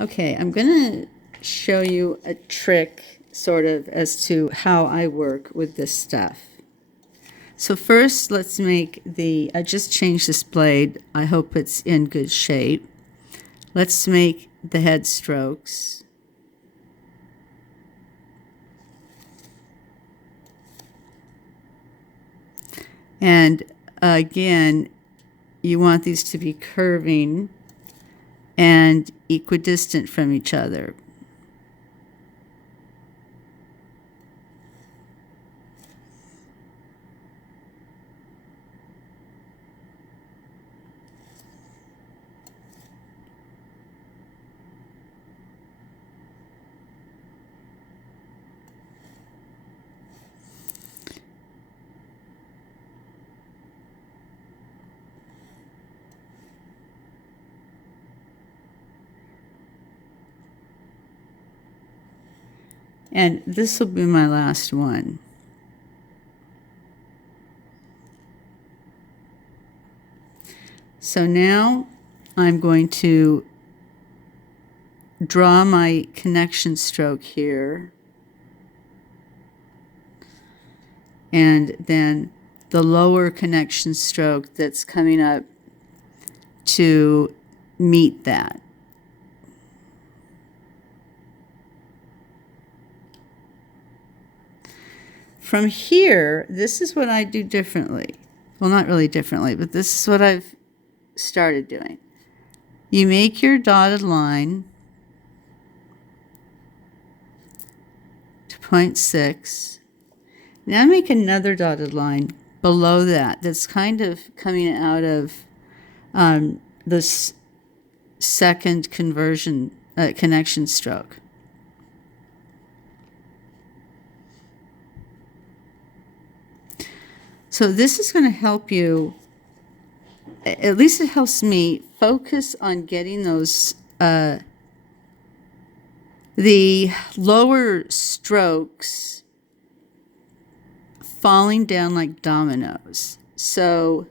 Okay, I'm going to show you a trick sort of as to how I work with this stuff. So first, let's make I just changed this blade. I hope it's in good shape. Let's make the head strokes. And again, you want these to be curving and equidistant from each other. And this will be my last one. So now I'm going to draw my connection stroke here. And then the lower connection stroke that's coming up to meet that. From here, this is what I do differently. Well, not really differently, but this is what I've started doing. You make your dotted line to 0.6. Now make another dotted line below that that's kind of coming out of this second connection stroke. So this is going to help you, at least it helps me, focus on getting those, the lower strokes falling down like dominoes. So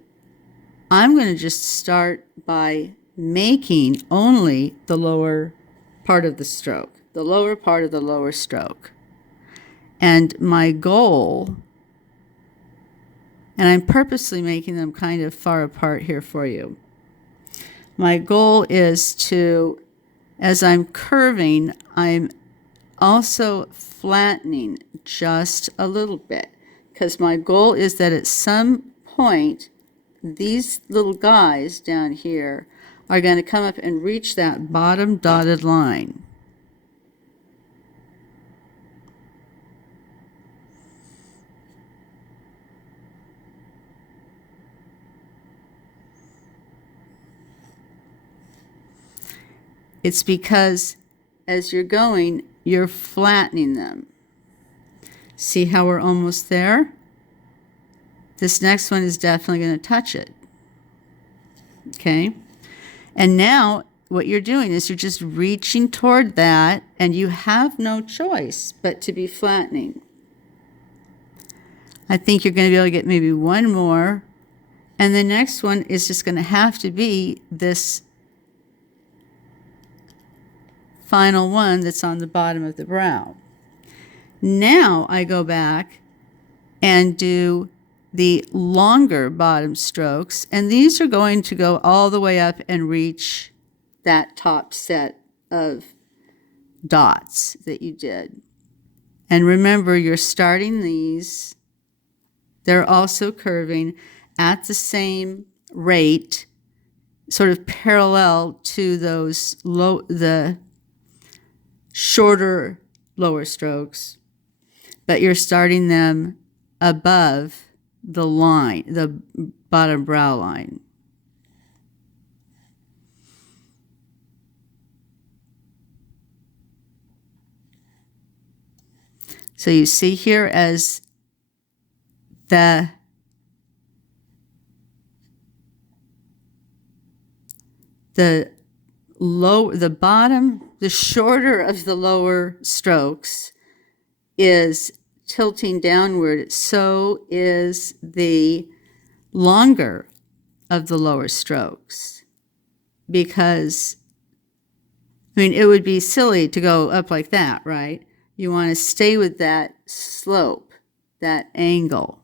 I'm going to just start by making only the lower part of the stroke, the lower part of the lower stroke. And my goal, and I'm purposely making them kind of far apart here for you. My goal is to, as I'm curving, I'm also flattening just a little bit, because my goal is that at some point, these little guys down here are going to come up and reach that bottom dotted line. It's because as you're going, you're flattening them. See how we're almost there? This next one is definitely going to touch it. Okay? And now what you're doing is you're just reaching toward that, and you have no choice but to be flattening. I think you're going to be able to get maybe one more, and the next one is just going to have to be this final one that's on the bottom of the brow. Now I go back and do the longer bottom strokes, and these are going to go all the way up and reach that top set of dots that you did. And remember, you're starting these, they're also curving at the same rate, sort of parallel to those the shorter lower strokes, but you're starting them above the line, the bottom brow line. So you see here as the bottom, the shorter of the lower strokes is tilting downward, so is the longer of the lower strokes. Because I mean, it would be silly to go up like that, right? You want to stay with that slope, that angle.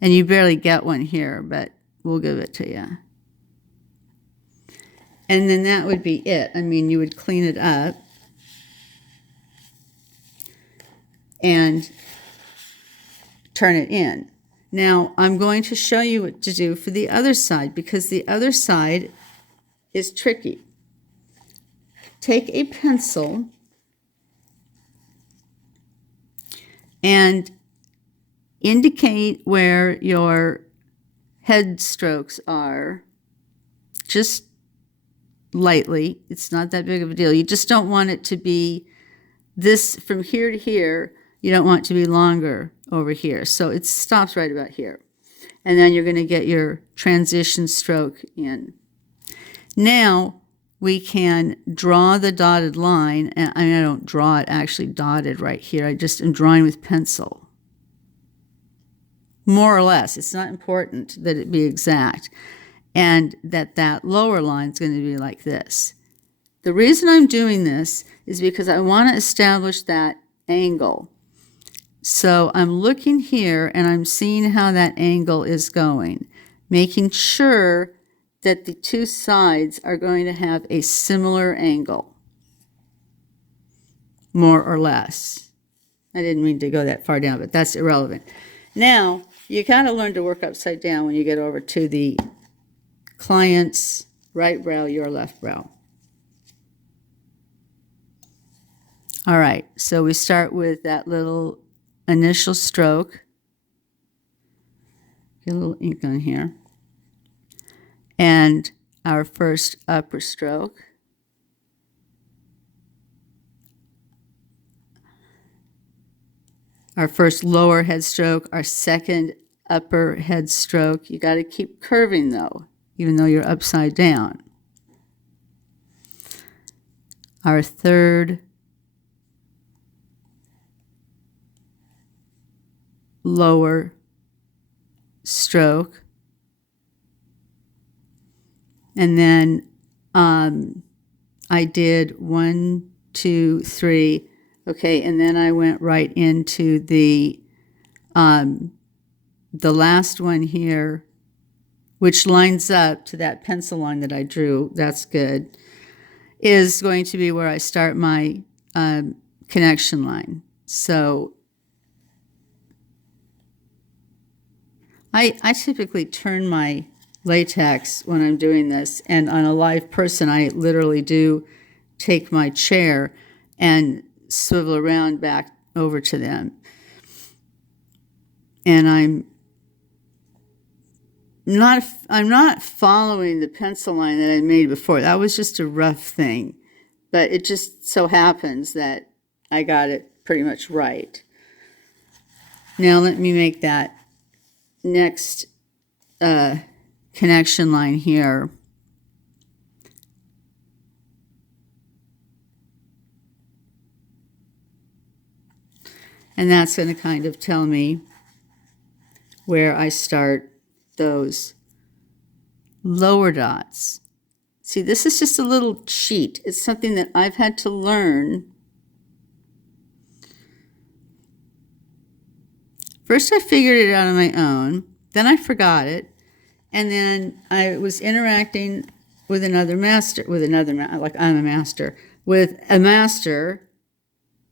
And you barely get one here, but we'll give it to you. And then that would be it. I mean, you would clean it up and turn it in. Now, I'm going to show you what to do for the other side, because the other side is tricky. Take a pencil and indicate where your head strokes are, just lightly. It's not that big of a deal. You just don't want it to be this from here to here. You don't want it to be longer over here. So it stops right about here. And then you're going to get your transition stroke in. Now we can draw the dotted line. And I mean, I don't draw it actually dotted right here. I just am drawing with pencil. More or less. It's not important that it be exact. And that lower line is going to be like this. The reason I'm doing this is because I want to establish that angle. So I'm looking here and I'm seeing how that angle is going, making sure that the two sides are going to have a similar angle, more or less. I didn't mean to go that far down, but that's irrelevant. Now, you kind of learn to work upside down when you get over to the client's right brow, your left brow. All right, so we start with that little initial stroke. Get a little ink on here. And our first upper stroke. Our first lower head stroke, our second upper head stroke. You got to keep curving though, even though you're upside down. Our third lower stroke. And then I did 1, 2, 3. Okay, and then I went right into the last one here, which lines up to that pencil line that I drew. That's good. Is going to be where I start my connection line. So I typically turn my latex when I'm doing this, and on a live person, I literally do take my chair and swivel around back over to them. And I'm not following the pencil line that I made before. That was just a rough thing, but it just so happens that I got it pretty much right. Now let me make that next connection line here. And that's going to kind of tell me where I start those lower dots. See, this is just a little cheat. It's something that I've had to learn. First, I figured it out on my own. Then I forgot it. And then I was interacting with another master, like I'm a master, with a master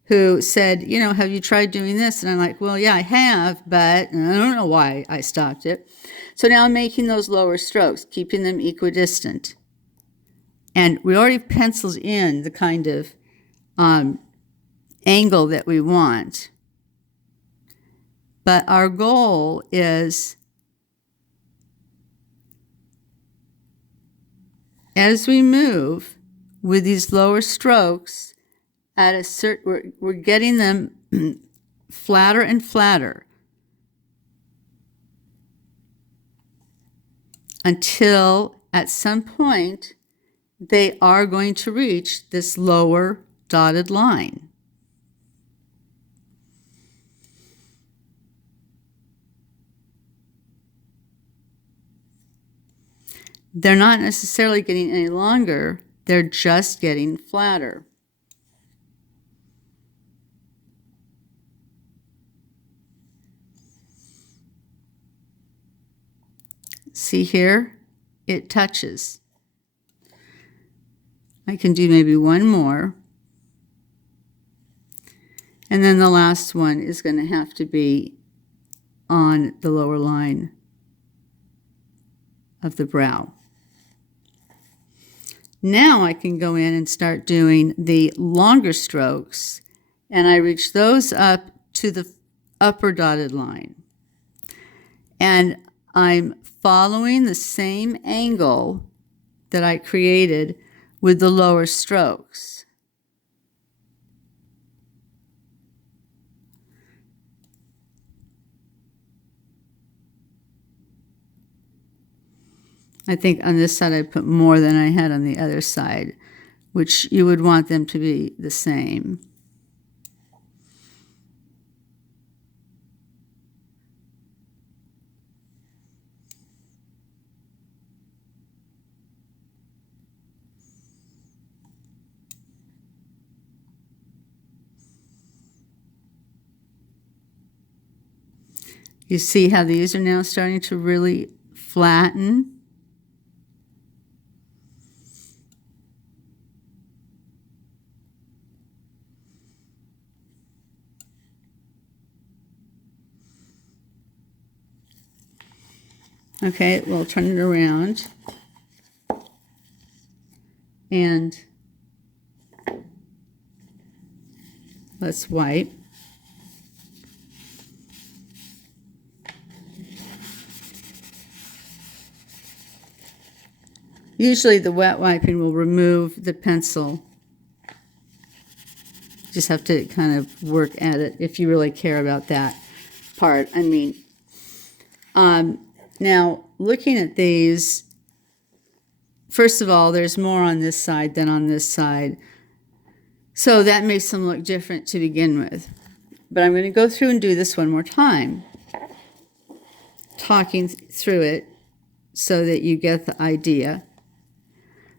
who said, you know, have you tried doing this? And I'm like, well, yeah, I have, but I don't know why I stopped it. So now I'm making those lower strokes, keeping them equidistant. And we already penciled in the kind of angle that we want. But our goal is, as we move with these lower strokes, at a certain, we're getting them flatter and flatter until at some point they are going to reach this lower dotted line. They're not necessarily getting any longer They're just getting flatter. See here? It touches. I can do maybe one more. And then the last one is going to have to be on the lower line of the brow. Now I can go in and start doing the longer strokes, and I reach those up to the upper dotted line. And I'm following the same angle that I created with the lower strokes. I think on this side I put more than I had on the other side, which you would want them to be the same. You see how these are now starting to really flatten? Okay, we'll turn it around. And let's wipe. Usually the wet wiping will remove the pencil. Just have to kind of work at it if you really care about that part. I mean, now looking at these, first of all, there's more on this side than on this side. So that makes them look different to begin with. But I'm going to go through and do this one more time, talking through it so that you get the idea.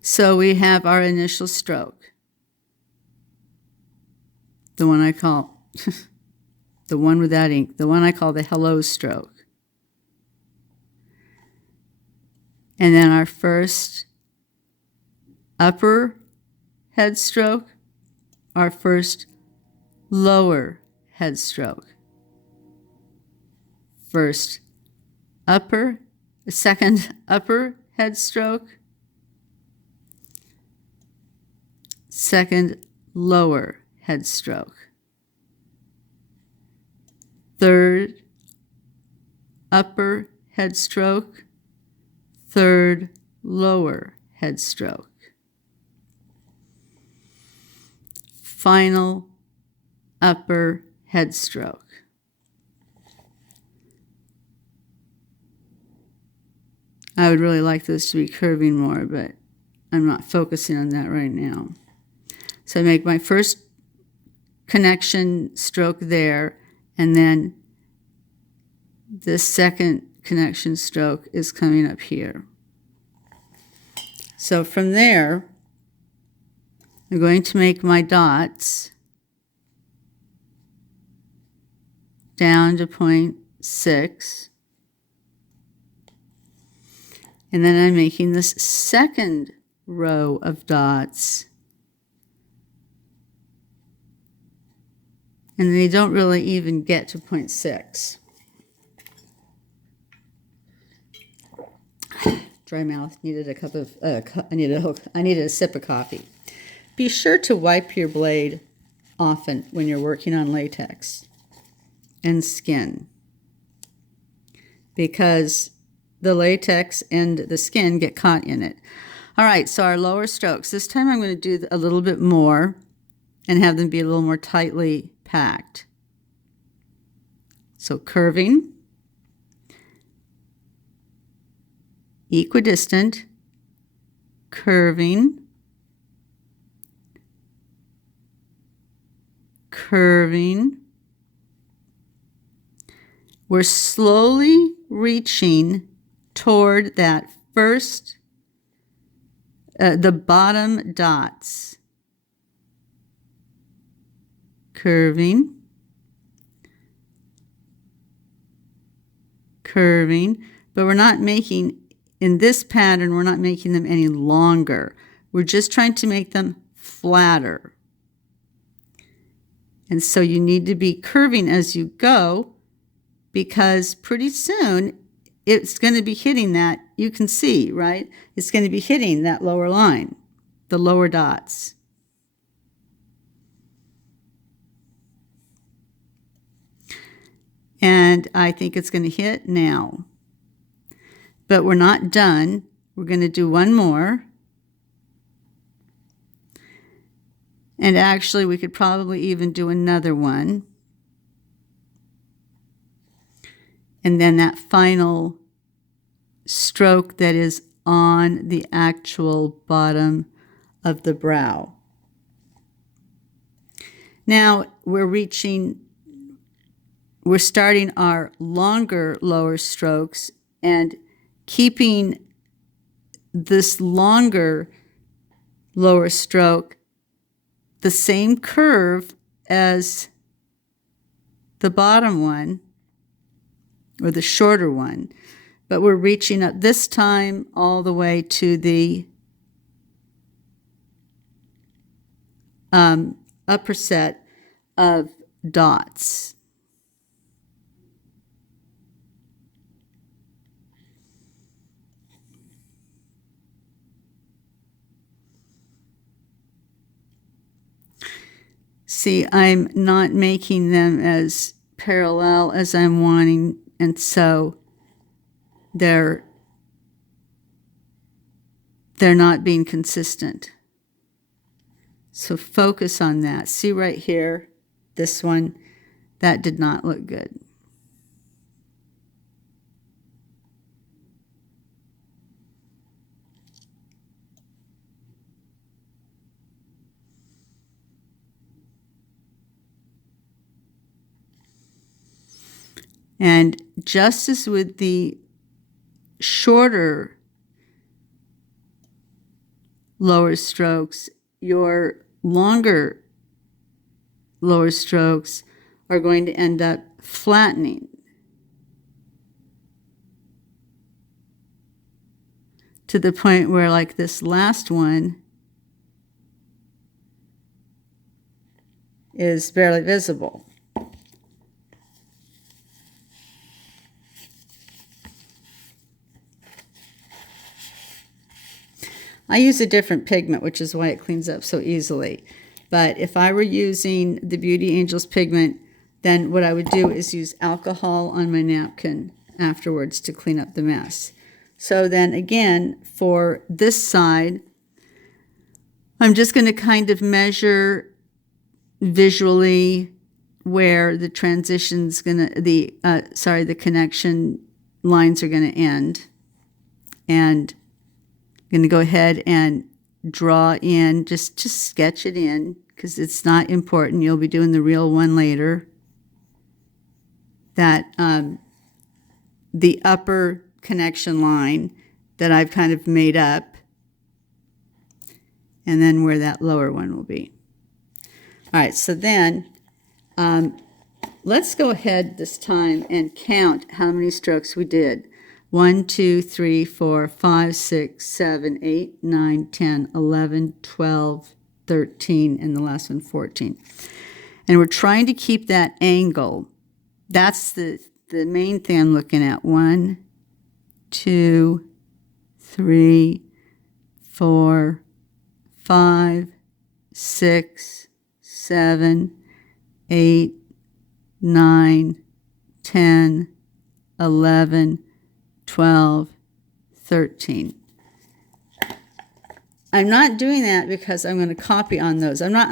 So we have our initial stroke, the one I call, the one without ink, the one I call the hello stroke. And then our first upper head stroke, our first lower head stroke. First upper, second upper head stroke, second lower head stroke, third upper head stroke, third lower head stroke, final upper head stroke. I would really like this to be curving more, but I'm not focusing on that right now. So I make my first connection stroke there, and then the second connection stroke is coming up here. So from there, I'm going to make my dots down to 0.6. And then I'm making this second row of dots. And they don't really even get to 0.6. Dry mouth, needed a cup of, I needed a sip of coffee. Be sure to wipe your blade often when you're working on latex and skin, because the latex and the skin get caught in it. All right, so our lower strokes. This time I'm going to do a little bit more and have them be a little more tightly packed. So curving, equidistant, curving, curving. We're slowly reaching toward that first the bottom dots. Curving, curving, but we're not making, in this pattern, we're not making them any longer. We're just trying to make them flatter. And so you need to be curving as you go, because pretty soon it's going to be hitting that, you can see, right? It's going to be hitting that lower line, the lower dots. And I think it's going to hit now. But we're not done. We're going to do one more. And actually, we could probably even do another one. And then that final stroke that is on the actual bottom of the brow. Now we're starting our longer lower strokes and keeping this longer lower stroke the same curve as the bottom one, or the shorter one, but we're reaching up this time all the way to the upper set of dots. See, I'm not making them as parallel as I'm wanting, and so they're not being consistent. So focus on that. See right here, this one, that did not look good. And just as with the shorter lower strokes, your longer lower strokes are going to end up flattening to the point where, like this last one, is barely visible. I use a different pigment, which is why it cleans up so easily. But if I were using the Beauty Angels pigment, then what I would do is use alcohol on my napkin afterwards to clean up the mess. So then again, for this side, I'm just going to kind of measure visually where the transition's going to, the connection lines are going to end. And I'm going to go ahead and draw in, just sketch it in, because it's not important. You'll be doing the real one later. That the upper connection line that I've kind of made up, and then where that lower one will be. All right, so then let's go ahead this time and count how many strokes we did. 1, 2, 3, 4, 5, 6, 7, 8, 9, 10, 11, 12, 13, and the last one 14. And we're trying to keep that angle. That's the main thing I'm looking at. 1, 2, 3, 4, 5, 6, 7, 8, 9, 10, 11, 12, 13. I'm not doing that because I'm going to copy on those. I'm not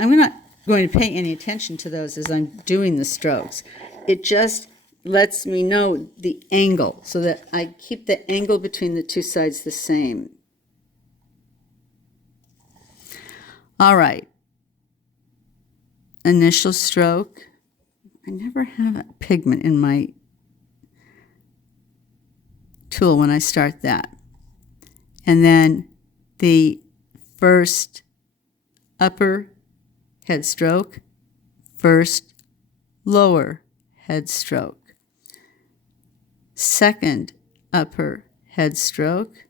going to pay any attention to those as I'm doing the strokes. It just lets me know the angle so that I keep the angle between the two sides the same. All right. Initial stroke. I never have a pigment in my tool when I start that. And then the first upper head stroke, first lower head stroke, second upper head stroke,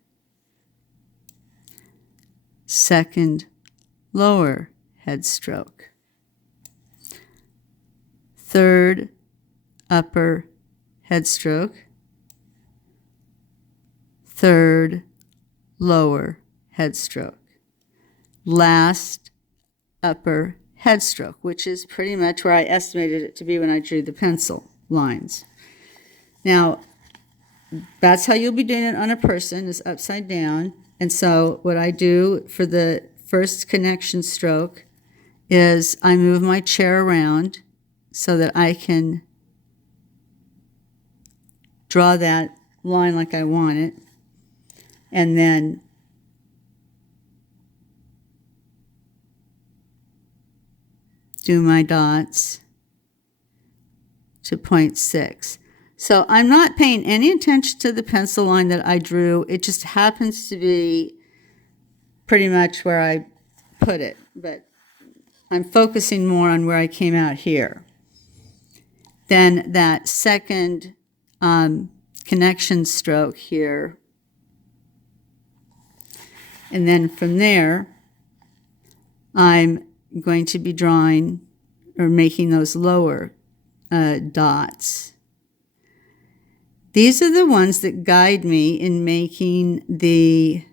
second lower head stroke, third upper head stroke, third lower head stroke, last upper head stroke, which is pretty much where I estimated it to be when I drew the pencil lines. Now, that's how you'll be doing it on a person, is upside down. And so what I do for the first connection stroke is I move my chair around so that I can draw that line like I want it, and then do my dots to 0.6. So I'm not paying any attention to the pencil line that I drew. It just happens to be pretty much where I put it, but I'm focusing more on where I came out here. Then that second connection stroke here, and then from there, I'm going to be drawing or making those lower dots. These are the ones that guide me in making the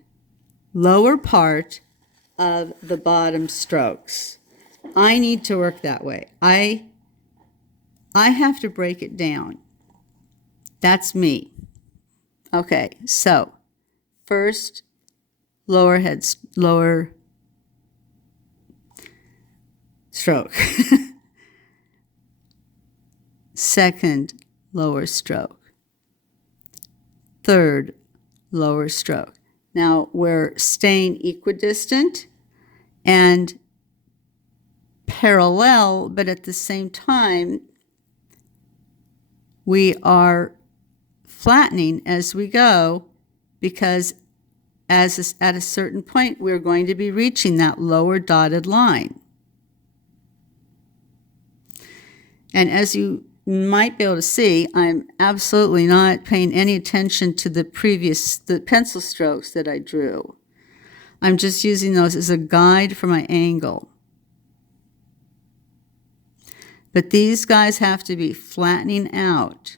lower part of the bottom strokes. I need to work that way. I have to break it down. That's me. Okay, so first lower stroke. Second lower stroke. Third lower stroke. Now we're staying equidistant and parallel, but at the same time, we are flattening as we go, because at a certain point, we're going to be reaching that lower dotted line. And as you might be able to see, I'm absolutely not paying any attention to the pencil strokes that I drew. I'm just using those as a guide for my angle. But these guys have to be flattening out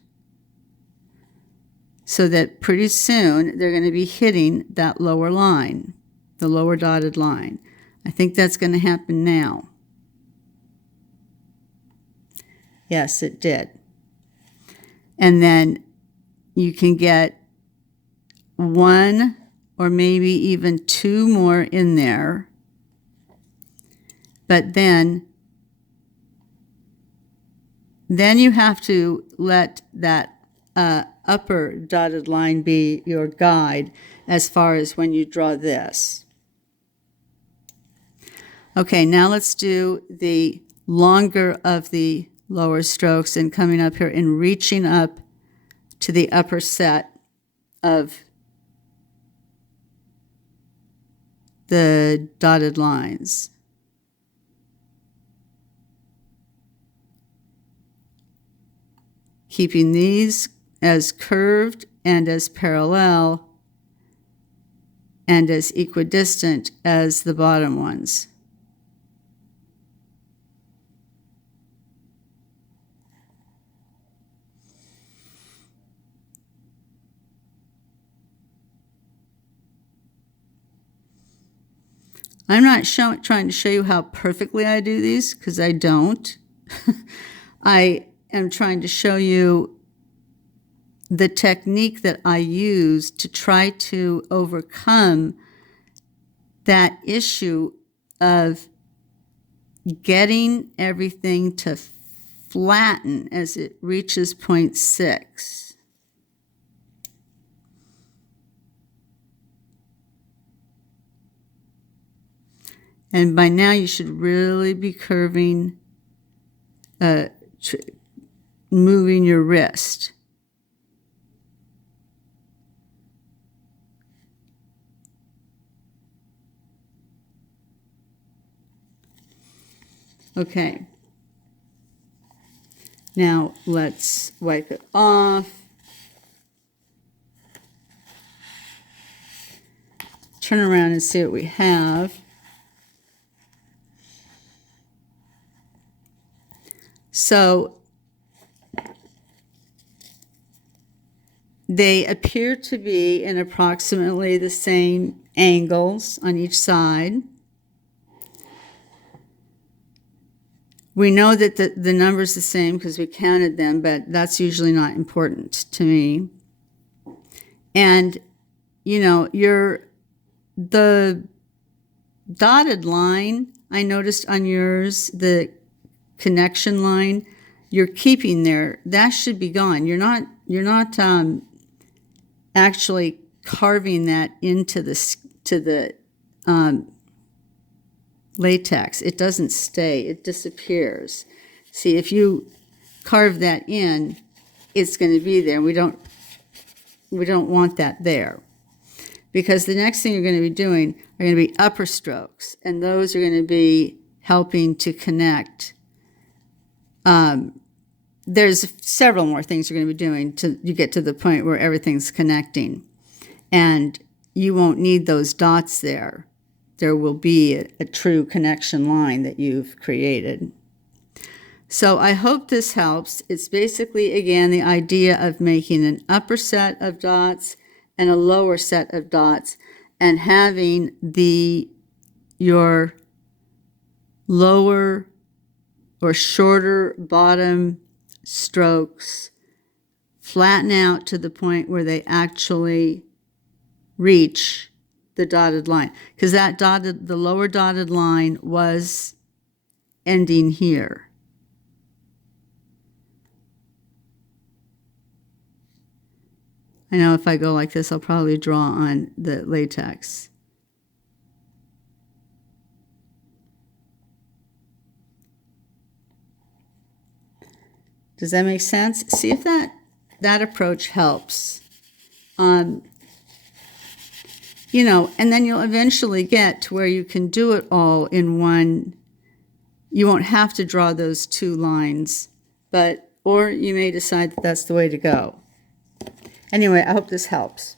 so that pretty soon they're going to be hitting that lower line, the lower dotted line. I think that's going to happen now. Yes, it did. And then you can get one or maybe even two more in there. But then you have to let that upper dotted line be your guide as far as when you draw this. Okay, now let's do the longer of the lower strokes and coming up here and reaching up to the upper set of the dotted lines. Keeping these as curved and as parallel and as equidistant as the bottom ones. I'm not trying to show you how perfectly I do these, because I don't. I am trying to show you the technique that I use to try to overcome that issue of getting everything to flatten as it reaches 0.6. And by now you should really be curving, moving your wrist. Okay. Now let's wipe it off. Turn around and see what we have. So they appear to be in approximately the same angles on each side. We know that the number's the same because we counted them, but that's usually not important to me. And, you know, the dotted line, I noticed on yours, the connection line, you're keeping there. That should be gone. You're not actually carving that into the latex. It doesn't stay. It disappears. See, if you carve that in, it's going to be there. We don't want that there, because the next thing you're going to be doing are going to be upper strokes, and those are going to be helping to connect. There's several more things you're going to be doing till you get to the point where everything's connecting, and you won't need those dots there. There will be a true connection line that you've created. So I hope this helps. It's basically, again, the idea of making an upper set of dots and a lower set of dots, and having your lower or shorter bottom strokes flatten out to the point where they actually reach the dotted line, because the lower dotted line was ending here. I know if I go like this, I'll probably draw on the latex. Does that make sense? See if that approach helps. You know, and then you'll eventually get to where you can do it all in one. You won't have to draw those two lines, or you may decide that that's the way to go. Anyway, I hope this helps.